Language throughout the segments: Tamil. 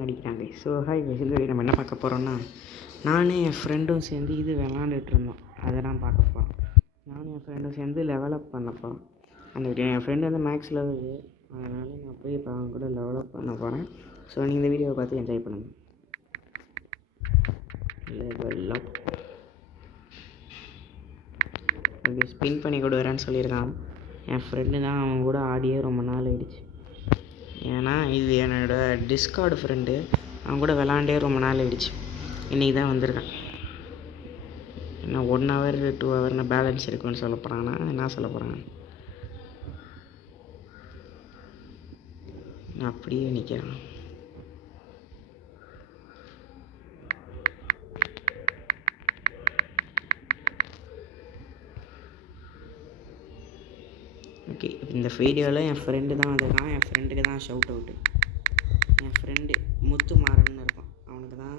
நடிக்கிறாங்க. ஸோ ஹாய் கைஸ், இந்த வீடியோ நம்ம என்ன பார்க்க போகிறோம்னா, நானும் என் ஃப்ரெண்டும் சேர்ந்து இது விளாண்டுட்டு இருந்தோம். அதை தான் பார்க்க போகிறோம். நானும் என் ஃப்ரெண்டும் சேர்ந்து லெவலப் பண்ண போகிறோம். அந்த வீடியோ என் ஃப்ரெண்டு வந்து மேக்ஸ் லெவலு, அதனால் நான் போய் இப்போ அவங்க கூட லெவலப் பண்ண போகிறேன். ஸோ நீங்கள் இந்த வீடியோவை பார்த்து என்ஜாய் பண்ணுங்கள். லெவலப் அப்படி ஸ்பின் பண்ணி கொடுக்குறேன்னு சொல்லியிருக்கான். என் ஃப்ரெண்டு தான், அவன் கூட ஆடியே ரொம்ப நாள் ஆயிடுச்சு. ஏன்னா இது என்னோடய டிஸ்கார்டு ஃப்ரெண்டு, அவன் கூட விளாண்டே ரொம்ப நாள் ஆயிடுச்சு. இன்றைக்கி தான் வந்திருக்கேன். இன்னும் 1 hour 2 hourனு பேலன்ஸ் இருக்குன்னு சொல்ல போகிறாங்கன்னா என்ன சொல்ல போகிறாங்க. நான் அப்படியே நிற்கிறேன். ஓகே, இந்த வீடியோவில் என் ஃப்ரெண்டு தான் வந்திருக்கான். என் ஃப்ரெண்டுக்கு தான் ஷவுட் அவுட்டு. என் ஃப்ரெண்டு முத்துமாறன்னு இருப்பான், அவனுக்கு தான்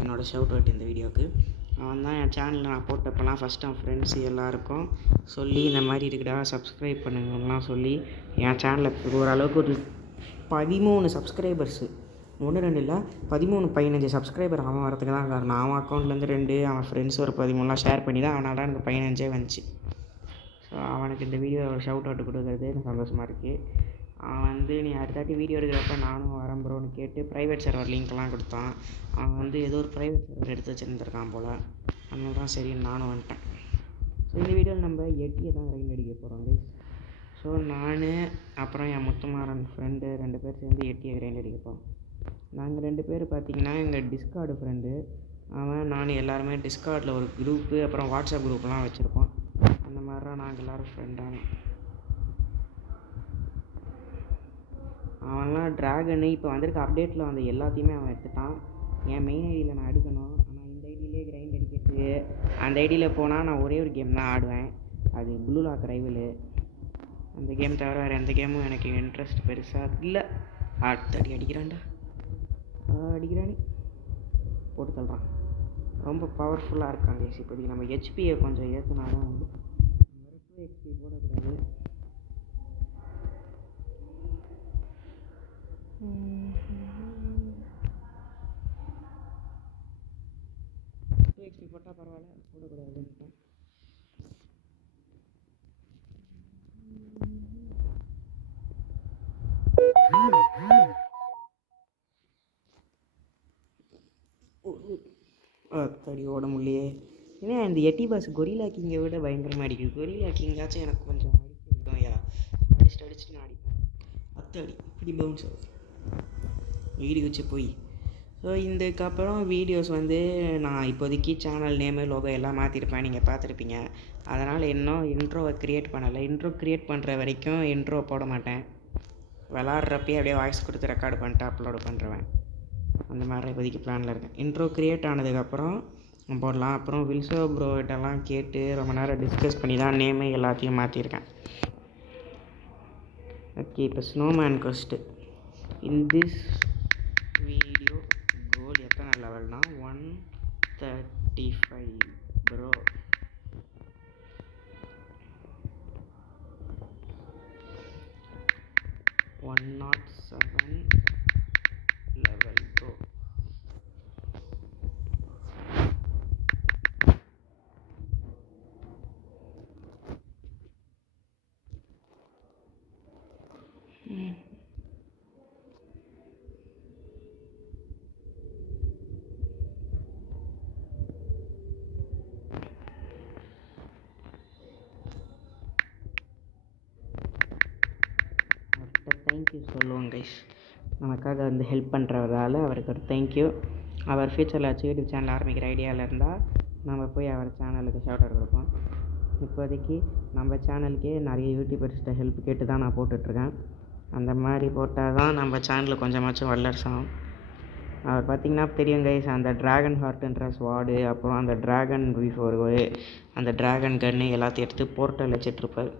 என்னோடய ஷவுட் அவுட் இந்த வீடியோவுக்கு. அவன் தான் என் சேனலில் நான் போட்டப்பெல்லாம் ஃபஸ்ட்டு அவன் ஃப்ரெண்ட்ஸு எல்லாேருக்கும் சொல்லி இந்த மாதிரி இருக்குடா சப்ஸ்கிரைப் பண்ணுங்கலாம் சொல்லி என் சேனலில் ஓரளவுக்கு ஒரு 13 சப்ஸ்கிரைபர்ஸு, 1 2 இல்லை 13 15 சப்ஸ்கிரைபர் அவன் வரதுக்கு தான் காரணம். அவன் அக்கௌண்ட்லேருந்து 2, அவன் ஃப்ரெண்ட்ஸ் ஒரு 13 ஷேர் பண்ணி தான் அவனால் எனக்கு 15 வந்துச்சு. ஸோ அவனுக்கு இந்த வீடியோ ஷவுட் அவுட் கொடுக்குறது எனக்கு சந்தோஷமாக இருக்குது. அவன் வந்து நீ அடுத்தாட்டி வீடியோ எடுக்கிறப்ப நானும் வரேன் ப்ரோன்னு கேட்டு ப்ரைவேட் சர்வர் லிங்க்லாம் கொடுத்தான். அவன் வந்து ஏதோ ஒரு ப்ரைவேட் சர்வர் எடுத்து வச்சுருந்துருக்கான் போல், அதனால தான் சரி நானும் வந்துட்டேன். ஸோ இந்த வீடியோவில் நம்ம எட்டியை தான் ரைண்ட் அடிக்க போகிறோம் கைஸ். ஸோ நான் அப்புறம் என் முத்துமாறன் ஃப்ரெண்டு 2 பேர் சேர்ந்து எட்டியை ரைண்ட் அடிக்க போகிறோம். நாங்கள் 2 பேர் பார்த்திங்கன்னா எங்கள் டிஸ்கார்டு ஃப்ரெண்டு, அவன் நான் எல்லாருமே டிஸ்கார்டில் ஒரு குரூப்பு, அப்புறம் வாட்ஸ்அப் குரூப்லாம் வச்சுருப்போம். அந்த மாதிரி தான் நாங்கள் எல்லோரும் ஃப்ரெண்டான. அவன்லாம் ட்ராகனு இப்போ வந்திருக்க அப்டேட்டில் வந்து எல்லாத்தையுமே அவன் எடுத்துட்டான். என் மெயின் ஐடியில் நான் எடுக்கணும், ஆனால் இந்த ஐடியிலே கிரைண்ட் அடிக்கிறதுக்கு அந்த ஐடியில் போனால் நான் ஒரே ஒரு கேம் தான் ஆடுவேன், அது ப்ளூ லாக் ரைவலு. அந்த கேம் தவிர வேறு எந்த கேமும் எனக்கு இன்ட்ரெஸ்ட் பெருசாக இல்லை. அடுத்தடி அடிக்கிறான்டா, அடிக்கிறானே போட்டு தள்ளுறான். ரொம்ப பவர்ஃபுல்லாக இருக்காங்க இப்போதைக்கு. நம்ம ஹெச்பியை கொஞ்சம் ஏற்றினா தான் வந்து 2 XP போடக்கூடாது. XP போட்டால் பரவாயில்ல, போடக்கூடாதுன்ட்டு. தடி ஓட முடியலையே. ஏன்னா இந்த எட்டி பாஸ் கொரில்லா கிங்கை விட பயங்கரமாக அடிக்குது. கொரில்லா கிங்காச்சும் எனக்கு கொஞ்சம் அடிக்கும், அடிச்சுட்டு நான் அடிப்பேன். அடி இப்படி பவுன்ஸ் ஆகுது வீடு வச்சு போய். ஸோ இதுக்கப்புறம் வீடியோஸ் வந்து நான் இப்போதைக்கு சேனல் நேமு லோகோ எல்லாம் மாற்றிருப்பேன், நீங்கள் பார்த்துருப்பீங்க. அதனால் இன்னும் இன்ட்ரோவை க்ரியேட் பண்ணலை. இன்ட்ரோ க்ரியேட் பண்ணுற வரைக்கும் இன்ட்ரோ போட மாட்டேன். விளாட்றப்பே அப்படியே வாய்ஸ் கொடுத்து ரெக்கார்டு பண்ணிட்டு அப்லோடு பண்ணுறேன். அந்த மாதிரி இப்போதைக்கு பிளானில் இருக்கேன். இன்ட்ரோ க்ரியேட் ஆனதுக்கப்புறம் போடலாம். அப்புறம் வில்சோ ப்ரோகிட்டெல்லாம் கேட்டு ரொம்ப நேரம் டிஸ்கஸ் பண்ணி தான் நேமு எல்லாத்தையும் மாற்றிருக்கேன். ஓகே, இப்போ snowman quest. In this video goal எத்தனை லெவல்னா 135 bro. One 107 level bro. Thank you சொல்லுவோம் கைஸ், நமக்காக வந்து ஹெல்ப் பண்ணுறதால அவருக்கு ஒரு தேங்க்யூ. அவர் ஃப்யூச்சரில் யூடியூப் சேனல் ஆரம்பிக்கிற ஐடியாவில் இருந்தால் நம்ம போய் அவர் சேனலுக்கு ஷவுட் அவுட் கொடுப்போம். இப்போதைக்கு நம்ம சேனலுக்கே நிறைய யூடியூபர்ஸ்கிட்ட ஹெல்ப் கேட்டு தான் நான் போட்டுட்ருக்கேன். அந்த மாதிரி போட்டால் தான் நம்ம சேனலில் கொஞ்சமாச்சும் வல்லர்ஸ் ஆகும். அவர் பார்த்திங்கன்னா தெரியும் கைஸ், அந்த ட்ராகன் ஹார்ட்டுன்ற ஸ்வாடு, அப்புறம் அந்த ட்ராகன் V4, அந்த ட்ராகன் கன்று எல்லாத்தையும் எடுத்து போர்ட்டல் வச்சிட்ருப்பார்.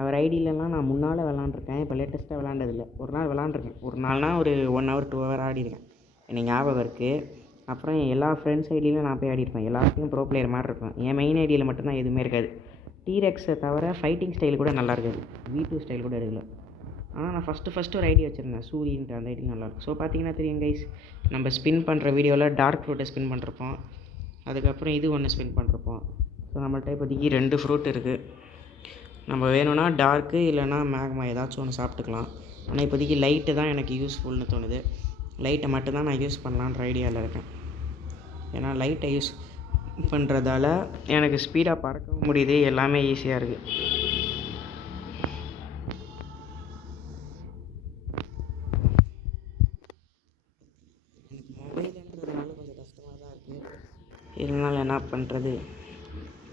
அவர் ஐடியிலலாம் நான் முன்னால் விளாண்டுருக்கேன், இப்போ லேட்டஸ்ட்டாக விளாண்டதில்லை. ஒரு நாள் விளாண்டுருக்கேன், ஒரு நாள்னால் ஒரு 1 hour 2 hour ஆடிருக்கேன், எனக்கு ஞாபகம் இருக்குது. அப்புறம் எல்லா ஃப்ரெண்ட்ஸ் ஐடியிலும் நான் போய் ஆடிருப்பேன். எல்லாத்தையும் ப்ரோ பிளேயர் மாதிரி இருக்கும். என் மெயின் ஐடியில் மட்டும்தான் எதுவுமே இருக்காது. டீரெக்ஸை தவிர ஃபைட்டிங் ஸ்டைல் கூட நல்லா இருக்காது, V2 ஸ்டைல் கூட எடுக்கல. ஆனால் நான் ஃபஸ்ட்டு ஒரு ஐடி வச்சுருந்தேன், சூரியன்ட்டு. அந்த ஐடி நல்லாயிருக்கும். ஸோ பார்த்தீங்கன்னா தெரியும் கைஸ், நம்ம ஸ்பின் பண்ணுற வீடியோவில் டார்க் ஃப்ரூட்டை ஸ்பின் பண்ணிருப்போம், அதுக்கப்புறம் இது ஒன்று ஸ்பின் பண்ணிருப்போம். ஸோ நம்மள்ட்ட இப்போதைக்கு 2 ஃப்ரூட் இருக்குது. நம்ம வேணும்னா டார்க்கு இல்லைனா மேக்மா ஏதாச்சும் ஒன்று சாப்பிட்டுக்கலாம். ஆனால் இப்போதைக்கு லைட்டு தான் எனக்கு யூஸ்ஃபுல்னு தோணுது. லைட்டை மட்டும்தான் நான் யூஸ் பண்ணலான்ற ஐடியாவில் இருக்கேன். ஏன்னா லைட்டை யூஸ் பண்ணுறதால எனக்கு ஸ்பீடாக பறக்கவும் முடியுது, எல்லாமே ஈஸியாக இருக்குது. எனக்கு மொபைலுன்றதுனால கொஞ்சம் கஷ்டமாக தான் இருக்குது. இருந்தாலும் என்ன பண்ணுறது,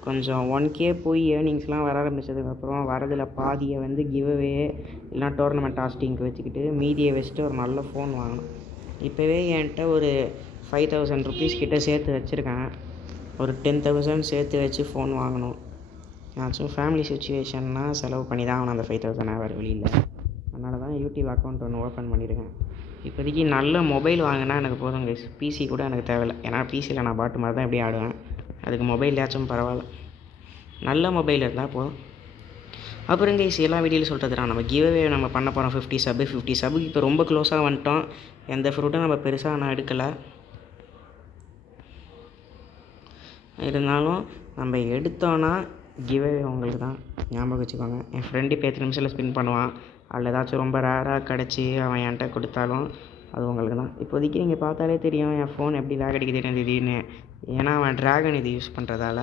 கொஞ்சம் 1K போய் ஏர்னிங்ஸ்லாம் வர ஆரம்பித்ததுக்கப்புறம் வரதில் பாதியை வந்து கிவ்அவே இல்லைனா டோர்னமெண்ட் டாஸ்டிங்க்கு வச்சுக்கிட்டு மீதியை வச்சுட்டு ஒரு நல்ல ஃபோன் வாங்கணும். இப்போவே என்கிட்ட ஒரு 5000 ருபீஸ் கிட்டே சேர்த்து வச்சுருக்கேன். ஒரு 10,000 சேர்த்து வச்சு ஃபோன் வாங்கணும். ஏதாச்சும் ஃபேமிலி சுச்சுவேஷன்னா செலவு பண்ணி தான் ஆகணும் அந்த 5000 வேறு வெளியில். அதனால தான் யூடியூப் அக்கௌண்ட் ஒன்று ஓப்பன் பண்ணியிருக்கேன். இப்போதைக்கு நல்ல மொபைல் வாங்கினா எனக்கு போதும் கைஸ். பிசி கூட எனக்கு தேவையில்லை. ஏன்னா பிசியில் நான் பாட்டு மாதிரி தான் எப்படி ஆடுவேன். அதுக்கு மொபைல்லையாச்சும் பரவாயில்ல, நல்ல மொபைல் இருந்தால் போதும். அப்புறம் கைஸ் எல்லா வீடியோவில் சொல்கிறது தான், நம்ம கிவ்அவே நம்ம பண்ண போகிறோம் 50 சப்புக்கு இப்போ ரொம்ப க்ளோஸாக வந்துட்டோம். எந்த ஃப்ரூட்டும் நம்ம பெருசாக நான் எடுக்கலை. இருந்தாலும் நம்ம எடுத்தோன்னா கிவ்அவே உங்களுக்கு தான், ஞாபகம் வச்சுக்கோங்க. என் ஃப்ரெண்டு இப்போ 8 நிமிஷத்தில் ஸ்பின் பண்ணுவான். அதில் ஏதாச்சும் ரொம்ப ரேராக கிடச்சி அவன் என்கிட்ட கொடுத்தாலும் அது உங்களுக்கு தான். இப்போதைக்கு நீங்கள் பார்த்தாலே தெரியும் என் ஃபோன் எப்படி லேக் அடிக்குது திடீர்னு. ஏன்னா அவன் ட்ராகன் இது யூஸ் பண்ணுறதால.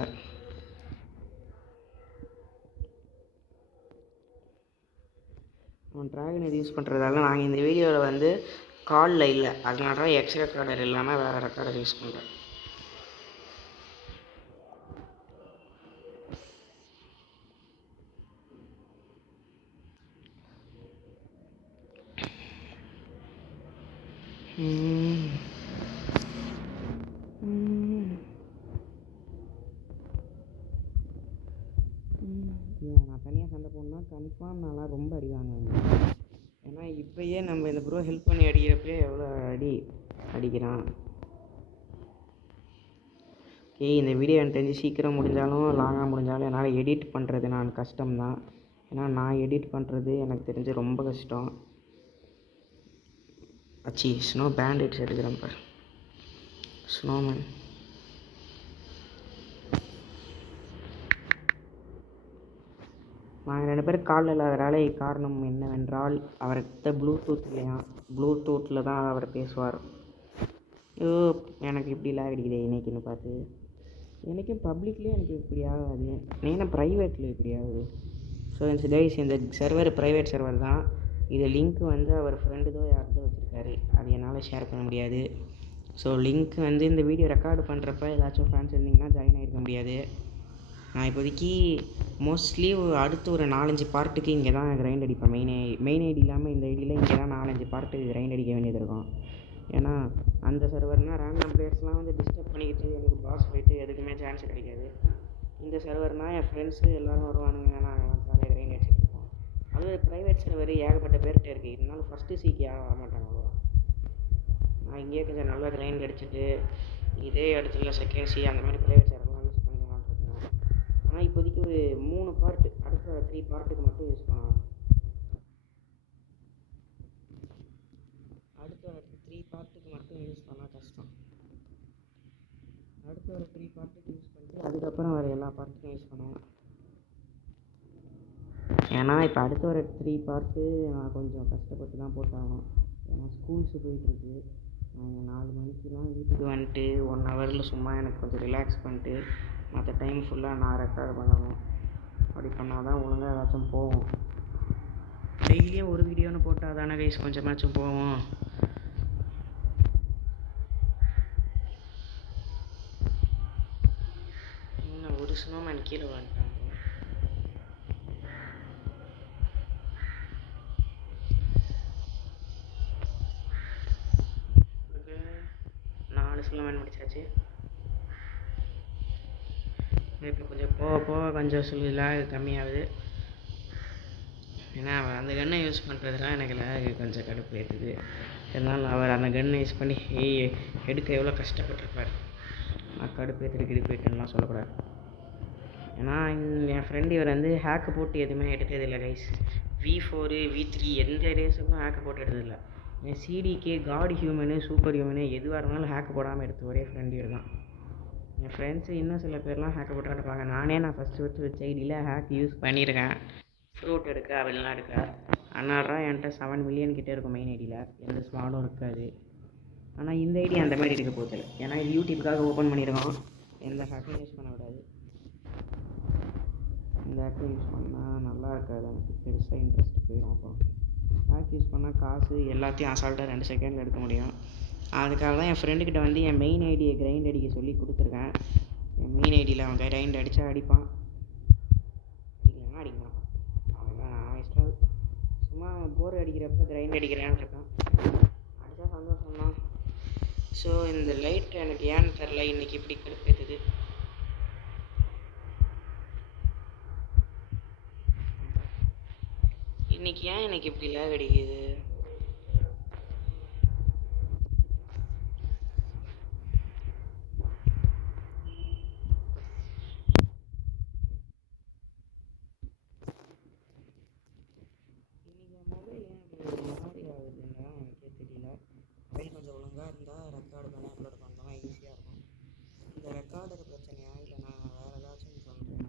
நாங்கள் இந்த வீடியோவில் வந்து காலில் இல்லை, அதனால தான் எக்ஸ் ரெக்கார்டர் இல்லாமல் வேறு ரெக்கார்டர் யூஸ் பண்ணுறேன். நான் தனியாக சண்டை போடணுன்னா கன்ஃபார்ம் நான்லாம் ரொம்ப அடி வாங்குவேன். ஏன்னா இப்போயே நம்ம இந்த ப்ரோ ஹெல்ப் பண்ணி அடிக்கிறப்பே எவ்வளோ அடிக்கிறான். ஓகே, இந்த வீடியோ எனக்கு தெரிஞ்சு சீக்கிரம் முடிஞ்சாலும் லாங்காக முடிஞ்சாலும் என்னால் எடிட் பண்ணுறது நான் கஷ்டம்தான். ஏன்னா நான் எடிட் பண்ணுறது எனக்கு தெரிஞ்சு ரொம்ப கஷ்டம். ஸ்னோ பேண்டேட்ஸ் எடுக்கிறேன் பார், ஸ்னோமேன். நாங்கள் 2 பேரும் காலில் இல்லாதனால காரணம் என்னவென்றால் அவர்கிட்ட ப்ளூடூத்தில் தான் அவர் பேசுவார். எனக்கு இப்படி லேக் அடிக்குது இன்றைக்கின்னு பார்த்து. எனக்கும் பப்ளிக்லேயே எனக்கு இப்படி ஆகாது, ஏன்னா ப்ரைவேட்டில் இப்படி ஆகுது. ஸோ கைஸ், இந்த சர்வர் ப்ரைவேட் சர்வர் தான். இது லிங்க் வந்து அவர் ஃப்ரெண்டுதோ யாருதோ வச்சுருக்காரு, அது என்னால் ஷேர் பண்ண முடியாது. ஸோ லிங்க் வந்து இந்த வீடியோ ரெக்கார்டு பண்ணுறப்ப ஏதாச்சும் ஃபேன்ஸ் இருந்தீங்கன்னா ஜாயின் ஆகிருக்க முடியாது. நான் இப்போதைக்கு மோஸ்ட்லி அடுத்து ஒரு 4-5 பார்ட்டுக்கு இங்கே தான் கிரைண்ட் அடிப்பேன். மெயின் ஐடி இல்லாமல் இந்த ஐடியில் இங்கே தான் 4-5 பார்ட்டுக்கு கிரைண்ட் அடிக்க வேண்டியது இருக்கும். ஏன்னா அந்த சர்வர்னால் ரேண்டம் பிளேயர்ஸ்லாம் வந்து டிஸ்டர்ப் பண்ணிக்கிட்டு எனக்கு பாஸ் ஃபைட்டு எதுக்குமே சான்ஸ் கிடைக்காது. இந்த சர்வர்னால் என் ஃப்ரெண்ட்ஸு எல்லோரும் வருவானுங்க, நாங்கள் ஜாலியாக கிரைண்ட் அடிச்சுட்டு இருப்போம். அது ப்ரைவேட் சர்வர் ஏகப்பட்ட பேர்கிட்ட இருக்குது. இருந்தாலும் ஃபஸ்ட்டு சிக்கு யாரும் வரமாட்டாங்க அவ்வளோ. நான் இங்கேயே கொஞ்சம் நல்லா கிரைண்ட் அடிச்சுட்டு இதே இடத்துல செகண்ட் சி அந்த மாதிரி ப்ரைவேட் சர்வர்லாம் யூஸ் பண்ணிக்கலாம்னு இருக்கேன். ஆனால் இப்போதைக்கு ஒரு 3 பார்ட்டு, அடுத்த 3 பார்ட்டுக்கு மட்டும் யூஸ் பண்ணலாம். அடுத்த 3 பார்ட்டுக்கு மட்டும் யூஸ் பண்ணால் கஷ்டம். அடுத்த ஒரு 3 பார்ட்டுக்கு யூஸ் பண்ணிட்டு அதுக்கப்புறம் வேறு எல்லா பார்ட்டுக்கும் யூஸ் பண்ணுவேன். ஏன்னா இப்போ அடுத்த ஒரு 3 பார்ட்டு நான் கொஞ்சம் கஷ்டப்பட்டு தான் போட்டாகணும். ஏன்னா ஸ்கூல்ஸு போயிட்டுருக்கு. நான் 4 மணிக்கெலாம் வீட்டுக்கு வந்துட்டு 1 ஹவரில் சும்மா எனக்கு கொஞ்சம் ரிலாக்ஸ் பண்ணிட்டு மற்ற டைம் ஃபுல்லாக நான் ரெக்கார்ட் பண்ணணும். அப்படி பண்ணால் தான் ஒழுங்காக ஏதாச்சும் போகும். டெய்லியும் ஒரு வீடியோன்னு போட்டால் தானே கைஸ் கொஞ்சமாச்சும் போவோம். இன்னும் ஒரு ஸ்னோமேன் கீழே வந்துட்டாங்க. 4 ஸ்னோமேன் முடிச்சாச்சு. இப்போ கொஞ்சம் போக கொஞ்சம் லேக் கம்மியாகுது. ஏன்னா அவர் அந்த கன்னை யூஸ் பண்ணுறதுலாம் எனக்கு லேக் கொஞ்சம் கடுப்பு ஏற்றுது. இருந்தாலும் அவர் அந்த கன்னை யூஸ் பண்ணி எடுக்க எவ்வளோ கஷ்டப்பட்டுருப்பார். நான் கடுப்பு ஏற்றுலாம் சொல்லக்கூடாது. ஏன்னா என் ஃப்ரெண்டு இவர் வந்து ஹேக்கு போட்டு எதுவுமே எடுத்ததில்லை கைஸ். V4 V3 எந்த ரேஸுக்கும் ஹேக்கு போட்டு எடுத்ததில்லை. என் சிடிகே காட் ஹியூமனு சூப்பர் ஹியூமனு எதுவாக இருந்தாலும் ஹேக்கு போடாமல் எடுத்து ஒரே ஃப்ரெண்டு தான். என் ஃப்ரெண்ட்ஸு இன்னும் சில பேர்லாம் ஹேக்கு போட்டு எடுப்பாங்க. நான் ஃபஸ்ட்டு வச்ச ஐடியில் ஹேக் யூஸ் பண்ணியிருக்கேன். ஃப்ரூட் எடுக்க அவெல்லாம் எடுக்க. அதனால என்கிட்ட 7 மில்லியன் கிட்டே இருக்கும் மெயின் ஐடியில். எந்த ஸ்மாலும் இருக்காது. ஆனால் இந்த ஐடி அந்த மாதிரி இருக்க போதில்லை. ஏன்னா இது யூடியூப்புக்காக ஓப்பன் பண்ணியிருக்கோம். எந்த ஹேக்கும் யூஸ் பண்ண விடாது. இந்த ஹேக்கை யூஸ் பண்ணால் நல்லா இருக்காது. எனக்கு பெருசாக இன்ட்ரெஸ்ட் போயிடும். அப்போ ஹேக் யூஸ் பண்ணால் காசு எல்லாத்தையும் அசால்ட்டாக 2 செகண்டில் எடுக்க முடியும். அதுக்காக தான் என் ஃப்ரெண்டுக்கிட்ட வந்து என் மெயின் ஐடியை கிரைண்ட் அடிக்க சொல்லி கொடுத்துருக்கேன். என் மெயின் ஐடியில் அவன் கிரைண்ட் அடித்தா அடிப்பான், அடிக்கலைன்னா அடிக்க மாட்டான். அவன் நான் இஷ்டம். சும்மா போர் அடிக்கிறப்ப கிரைண்ட் அடிக்கிறேன்னு இருக்கான். அடித்தா சந்தோஷம் தான். ஸோ இந்த லைட் எனக்கு ஏன்னு தெரில இன்றைக்கி இப்படி கடுப்பேற்றுது. இன்றைக்கி ஏன் எனக்கு இப்படி லேக் அடிக்குது? ரெக்கார்டு பண்ணி அப்லோட் பண்ணோம்னா ஈஸியாக இருக்கும். இந்த ரெக்கார்டு பிரச்சனையா இல்லை நான் வேறு ஏதாச்சும் சொல்கிறேன்?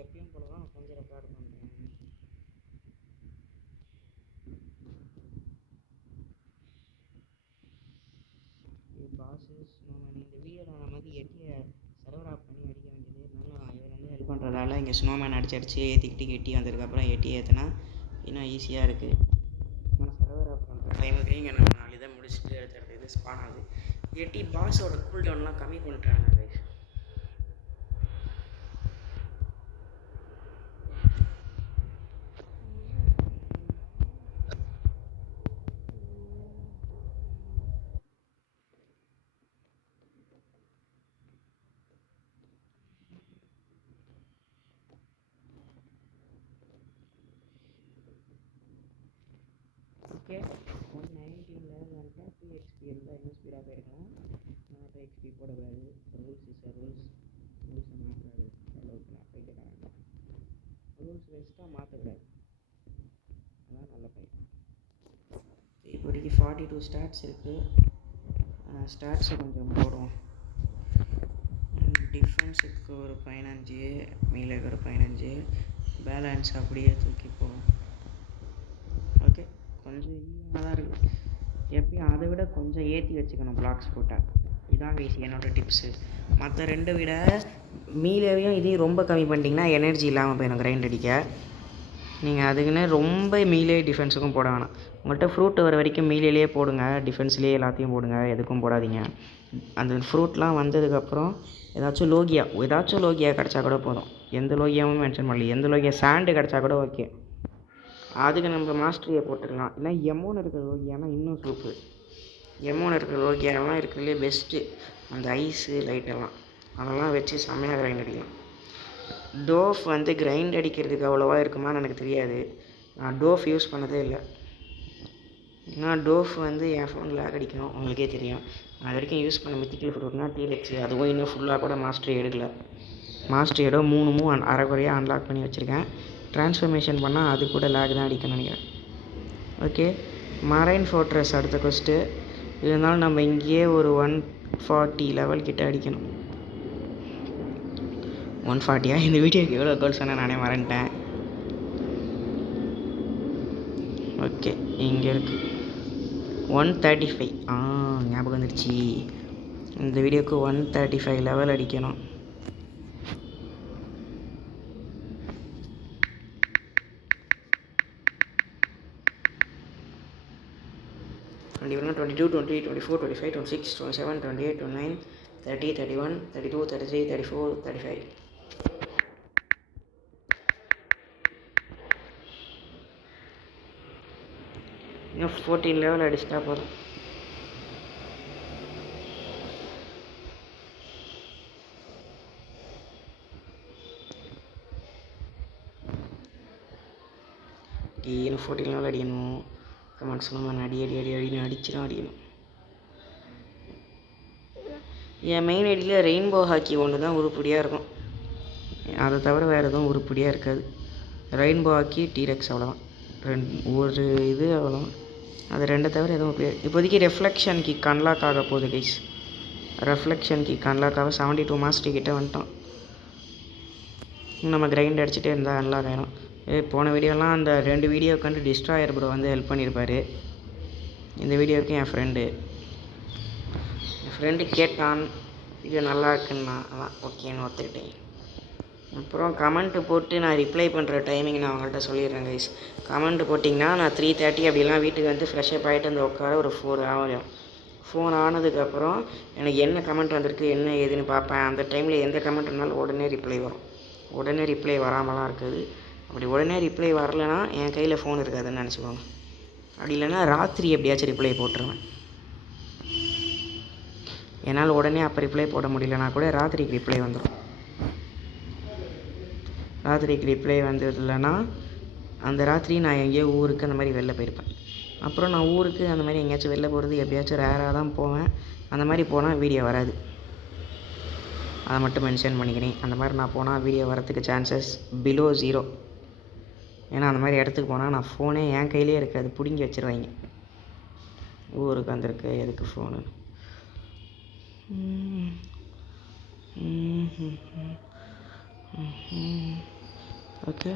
எப்பயும் போல தான் கொஞ்சம் ரெக்கார்டு பண்ணுறேன். பாஸு ஸ்னோமேன் இந்த வீடியோவில் நம்ம வந்து எட்டியை சர்வர் ஆஃப் பண்ணி அடிக்க வேண்டியது. இருந்தாலும் இவர் வந்து ஹெல்ப் பண்ணுறதால இங்கே ஸ்னோமேன் அடிச்சு ஏற்றிக்கிட்டு எட்டி வந்ததுக்கப்புறம் எட்டி ஏற்றினா இன்னும் ஈஸியாக இருக்குது. நான் சர்வர் ஆஃப் பண்ணுற டைமுக்கு இங்கே நம்ம 4 இதை முடிச்சுட்டு அடுத்தடுத்து இது ஸ்பான் ஆகுது. எட்டி பாஸோட கூல் டவுன்லாம் கம்மி பண்ணிட்டாங்க. ஓகே 119 வந்துட்டேன். 2 XP இருந்தால் இன்னும் ஸ்பீடாக போயிருக்கலாம். நான் 2 XP போடக்கூடாது. ரூல்ஸ் இஸ் ரூல்ஸை மாற்றக்கூடாது. அளவுக்கு நான் போய்ட்டு ரூல்ஸ் வேஸ்ட்டாக மாற்றக்கூடாது. அதான் நல்ல பையன். இப்போதைக்கு 42 ஸ்டாட்ஸ் இருக்குது. ஸ்டாட்ஸை கொஞ்சம் போடுவோம். டிஃபென்ஸுக்கு ஒரு 15, மீலுக்கு ஒரு 15, பேலன்ஸ் அப்படியே தூக்கி போவோம். ஓகே, கொஞ்சம் ஈஸியாக தான் இருக்குது. எப்பயும் அதை விட கொஞ்சம் ஏற்றி வச்சுக்கணும் பிளாக்ஸ் போட்டால். இதான் கைஸ் என்னோடய டிப்ஸு. மற்ற 2 விட மீலையும் இதையும் ரொம்ப கம்மி பண்ணிட்டீங்கன்னா எனர்ஜி இல்லாமல் போயிடும் கிரைண்ட் அடிக்க. நீங்கள் அதுக்குன்னு ரொம்ப மீலே டிஃபென்ஸுக்கும் போட வேணாம். உங்கள்கிட்ட ஃப்ரூட் வர வரைக்கும் மீலேயே போடுங்க. டிஃபென்ஸ்லேயே எல்லாத்தையும் போடுங்க, எதுக்கும் போடாதீங்க. அந்த ஃப்ரூட்லாம் வந்ததுக்கப்புறம் ஏதாச்சும் லோகியா கிடச்சா கூட போதும். எந்த லோகியாவும் மென்ஷன் பண்ணல. எந்த லோகியா சாண்டு கிடச்சா கூட ஓகே. அதுக்கு நம்ம மாஸ்டரியை போட்டுக்கலாம். இல்லை எமோன் இருக்கிற லோகியானா இன்னும் சூப்பு. எமோன் இருக்கிற லோகியாலாம் இருக்கிறதுலே பெஸ்ட்டு. அந்த ஐஸு லைட்டெல்லாம் அதெல்லாம் வச்சு செம்மையாக கிரைண்ட் அடிக்கலாம். டோஃப் வந்து கிரைண்ட் அடிக்கிறதுக்கு அவ்வளோவா இருக்குமான்னு எனக்கு தெரியாது. நான் டோஃப் யூஸ் பண்ணதே இல்லை. ஏன்னா டோஃப் வந்து என் ஃபோனில் லேக் அடிக்கும், உங்களுக்கே தெரியும். நான் அது வரைக்கும் யூஸ் பண்ண மித்திக்கல் ஃப்ரூட்னா டீலெக்ஸு. அதுவும் இன்னும் ஃபுல்லாக கூட மாஸ்டரி எடுக்கலை. மாஸ்டரி ஏதோ 3 அரைக்குறையாக அன்லாக் பண்ணி வச்சுருக்கேன். ட்ரான்ஸ்ஃபர்மேஷன் பண்ணால் அது கூட லேக் தான் அடிக்கணும்னு நினைக்கிறேன். ஓகே, மரைன் ஃபோர்ட்ரஸ் அடுத்த கொஸ்ட்டு. இருந்தாலும் நம்ம இங்கேயே ஒரு 140 லெவல் கிட்ட அடிக்கணும். 140 இந்த வீடியோக்கு எவ்வளோ கோல்ஸ் சொன்னால் நானே மறந்துட்டேன். ஓகே, இங்கே இருக்குது 135. ஞாபகம் வந்துடுச்சு. இந்த வீடியோக்கு 135 லெவல் அடிக்கணும். டுவெண்ட்டி 22, 23, 24, 25, 26, 27, 28, 29, 30, 31, 32, 33, 34, 35. இன்னும் 14 லெவல் அடிச்சிட்டா போதும். இன்னும் 14 லெவல் அடிக்கணும். கமெண்ட்ஸ் நம்ம அடின்னு அடிக்கணும். என் மெயின் ஐடியில் ரெயின்போ ஹாக்கி ஒன்று தான் உருப்படியாக இருக்கும். அதை தவிர வேறு எதுவும் உருப்படியாக இருக்காது. ரெயின்போ ஹாக்கி, டீரெக்ஸ், அவ்வளோதான். ஒரு இது அவ்வளோ, அது 2 தவிர எதுவும் இப்போதைக்கு ரெஃப்ளெக்ஷன் கிக் அன்லாக் ஆக போகுது கைஸ். ரெஃப்ளெக்ஷன் கிக் அன்லாக் ஆக 72 மாஸ்டர் கிட்டே வந்துட்டோம். நம்ம கிரைண்ட் அடிச்சுட்டே இருந்தால் அன்லாக் ஆகிடும். போன வீடியோலாம் அந்த 2 வீடியோவுக்கு வந்து டிஸ்ட்ராயர் ப்ரோ வந்து ஹெல்ப் பண்ணியிருப்பார். இந்த வீடியோவுக்கு என் ஃப்ரெண்டு கேட்டான், வீடியோ நல்லா இருக்குன்னா அதான் ஓகேன்னு ஒத்துக்கிட்டேன். அப்புறம் கமெண்ட்டு போட்டு நான் ரிப்ளை பண்ணுற டைமிங் நான் அவங்கள்ட்ட சொல்லிடுறேன் கைஸ். கமெண்ட்டு போட்டிங்கன்னா நான் 3:30 அப்படிலாம் வீட்டுக்கு வந்து ஃப்ரெஷ்ஷப் ஆகிட்டு வந்து உட்கார ஒரு 4 ஆகும். ஃபோன் ஆனதுக்கப்புறம் எனக்கு என்ன கமெண்ட் வந்திருக்கு என்ன ஏதுன்னு பார்ப்பேன். அந்த டைமில் எந்த கமெண்ட் இருந்தாலும் உடனே ரிப்ளை வரும். உடனே ரிப்ளை வராமலாம் இருக்குது. அப்படி உடனே ரிப்ளை வரலைன்னா என் கையில் ஃபோன் இருக்காதுன்னு நினச்சிக்கோங்க. அப்படி இல்லைன்னா ராத்திரி எப்படியாச்சும் ரிப்ளை போட்டுருவேன். என்னால் உடனே அப்போ ரிப்ளை போட முடியலனா கூட ராத்திரிக்கு ரிப்ளை வந்துடும். ராத்திரிக்கு ரிப்ளை வந்ததுலனா அந்த ராத்திரி நான் எங்கேயோ ஊருக்கு அந்த மாதிரி வெளில போயிருப்பேன். அப்புறம் நான் ஊருக்கு அந்த மாதிரி எங்கேயாச்சும் வெளில போகிறது எப்படியாச்சும் ரேராக தான் போவேன். அந்த மாதிரி போனால் வீடியோ வராது. அதை மட்டும் மென்ஷன் பண்ணிக்கிறேன். அந்த மாதிரி நான் போனால் வீடியோ வரத்துக்கு சான்சஸ் பிலோ 0. ஏன்னா அந்த மாதிரி இடத்துக்கு போனால் நான் ஃபோனே என் கையிலே இருக்காது, பிடுங்கி வச்சுருவாங்க. ஊருக்கு வந்திருக்கு எதுக்கு ஃபோனு. ஓகே,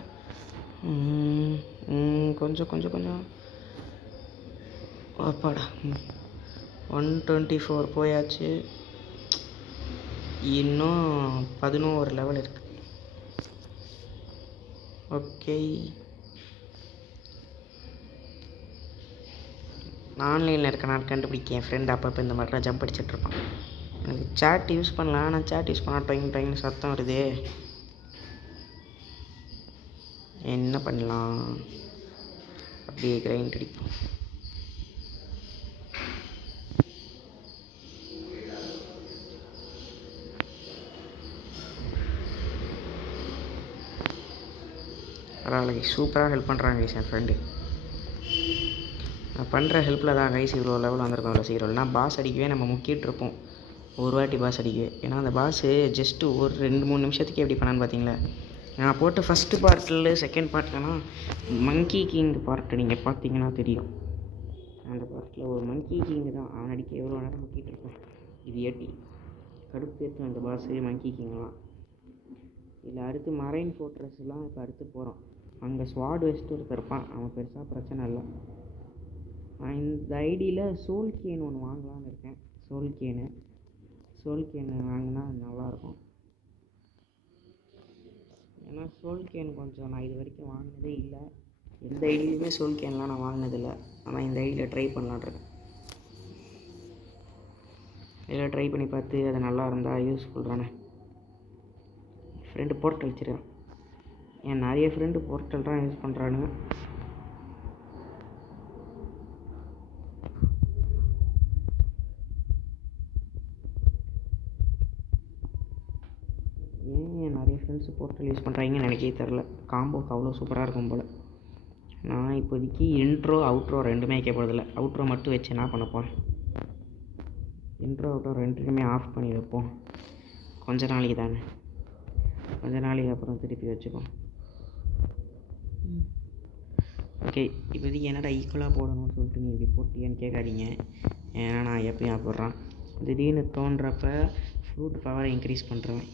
கொஞ்சம் அப்பாடா 124 போயாச்சு. இன்னும் 11 லெவல் இருக்குது. ஓகே, நான் ஆன்லைனில் இருக்கேன் கண்டுபிடிக்க. என் ஃப்ரெண்ட் அப்பப்போ இந்த மாதிரிலாம் ஜம்ப் அடிச்சிட்ருப்பான். எனக்கு சேட் யூஸ் பண்ணலாம், ஆனால் சேட் யூஸ் பண்ணால் டைம்னு சத்தம் வருது. என்ன பண்ணலாம்? அப்படியே கிரைண்ட் அடிப்போம். பரவாயில்ல, சூப்பராக ஹெல்ப் பண்ணுறாங்க கைஸ் என் ஃப்ரெண்டு. நான் பண்ணுற ஹெல்ப்பில் தான் கைஸ் இவ்வளோ லெவல் வந்திருக்கோம். இல்லை சீரோல்னா பாஸ் அடிக்கவே நம்ம முக்கிட்டுருப்போம். ஒரு வாட்டி பாஸ் அடிக்கவே. ஏன்னா அந்த பாஸு ஜஸ்ட்டு ஒரு 2-3 நிமிஷத்துக்கு எப்படி பண்ணான்னு பார்த்தீங்களா? நான் போட்டு ஃபஸ்ட்டு பார்ட்டில் செகண்ட் பார்ட்லலாம் மங்கி கிங் பார்ட்டு நீங்கள் பார்த்தீங்கன்னா தெரியும். அந்த பார்ட்டில் ஒரு மங்கி கிங் தான், அவன் அடிக்க எவ்வளோ நேரம் முக்கிட்டு இருப்பான். இது ஏட்டி கடுப்பு ஏற்றும் அந்த பாஸு மங்கி கிங்லாம். இதில் அடுத்து மரைன் ஃபோர்ட்ரஸ்லாம் இப்போ அடுத்து போகிறோம். அங்கே ஸ்வாட் வச்சுட்டு ஒருத்தர் இருப்பான், அவன் பெருசாக பிரச்சனை இல்லை. நான் இந்த ஐடியில் சோல் கேன் ஒன்று வாங்கலான்னு இருக்கேன். சோல் கேனு வாங்கினா நல்லாயிருக்கும். ஏன்னா சோல் கேன் கொஞ்சம் நான் இது வரைக்கும் வாங்கினதே இல்லை. எந்த ஐடியிலுமே சோல் கேன்லாம் நான் வாங்கினதில்லை. ஆனால் இந்த ஐடியில் ட்ரை பண்ணலான்ட்ருக்கேன். இதில் ட்ரை பண்ணி பார்த்து அது நல்லா இருந்தால் யூஸ்ஃபுல் தானே. ஃப்ரெண்டு போர்ட்டல் வச்சுருக்கேன். ஏன் நிறைய ஃப்ரெண்டு போர்ட்டல் தான் யூஸ் பண்ணுறானுங்க. ஏன் நிறைய ஃப்ரெண்ட்ஸு போர்ட்டல் யூஸ் பண்ணுறாங்கன்னு எனக்கே தெரில. காம்போக்கு அவ்வளோ சூப்பராக இருக்கும் போல். நான் இப்போதைக்கு இன்ட்ரோ அவுட்ரோ ரெண்டுமே வைக்க போகிறதில்ல. அவுட்ரோ மட்டும் வச்சு என்ன பண்ண போகிறேன். இன்ட்ரோ அவுட்ரோ ரெண்டுமே ஆஃப் பண்ணி வைப்போம். கொஞ்ச நாளைக்கு தானே, கொஞ்ச நாளைக்கு அப்புறம் திருப்பி வச்சுப்போம். ஓகே, இப்போதைக்கு என்னடா ஈக்குவலாக போடணும்னு சொல்லிட்டு நீ இப்படி போட்டியான்னு கேட்காதீங்க. ஏன்னா நான் எப்பயும் போடுறான். திடீர்னு தோன்றப்ப ஃப்ரூட் பவரை இன்க்ரீஸ் பண்ணுறேன்.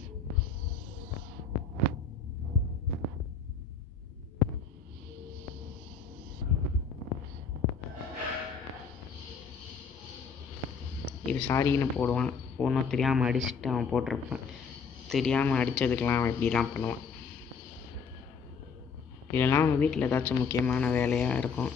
இது சாரின்னு போடுவான். ஒன்றும் தெரியாமல் அடிச்சுட்டு அவன் போட்டிருப்பான். தெரியாமல் அடித்ததுக்கெலாம் அவன் இப்படி தான் பண்ணுவான். இதெல்லாம் அவன் வீட்டில் ஏதாச்சும் முக்கியமான வேலையாக இருக்கும்.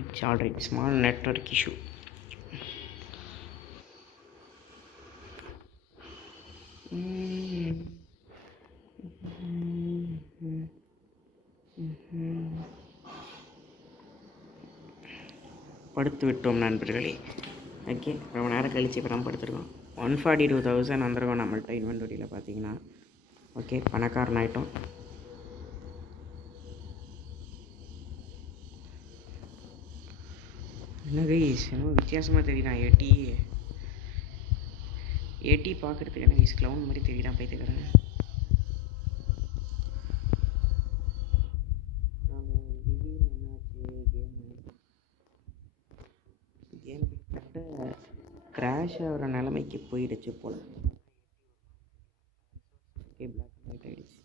It's alright, small network issue. படுத்து விட்டோம் நண்பர்களே. ஓகே, ரொம்ப நேரம் கழிச்சு இப்போ தான் படுத்துருக்கோம். 142,000 வந்திருக்கோம் நம்மள்ட்ட இன்வென்டரியில் பார்த்தீங்கன்னா. ஓகே, பணக்காரன் ஆகிட்டோம். என்ன கைஸ், என்ன வித்தியாசமாக தெரியுறான் ஏடி பார்க்குறதுக்கு என்ன கைஸ் க்ளவுன் மாதிரி தெரியுறான் பைத்துக்கிறேன். கேம் கிட்டத்தட்ட கிராஷ் ஆகிற நிலைமைக்கு போயிடுச்சு போல். ஓகே, பிளாக் அண்ட் ஒயிட் ஆகிடுச்சு.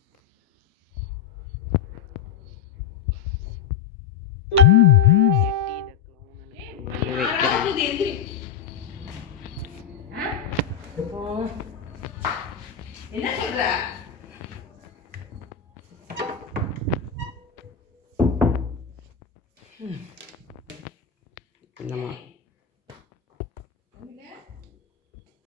என்ன சொல்ற? என்னம்மா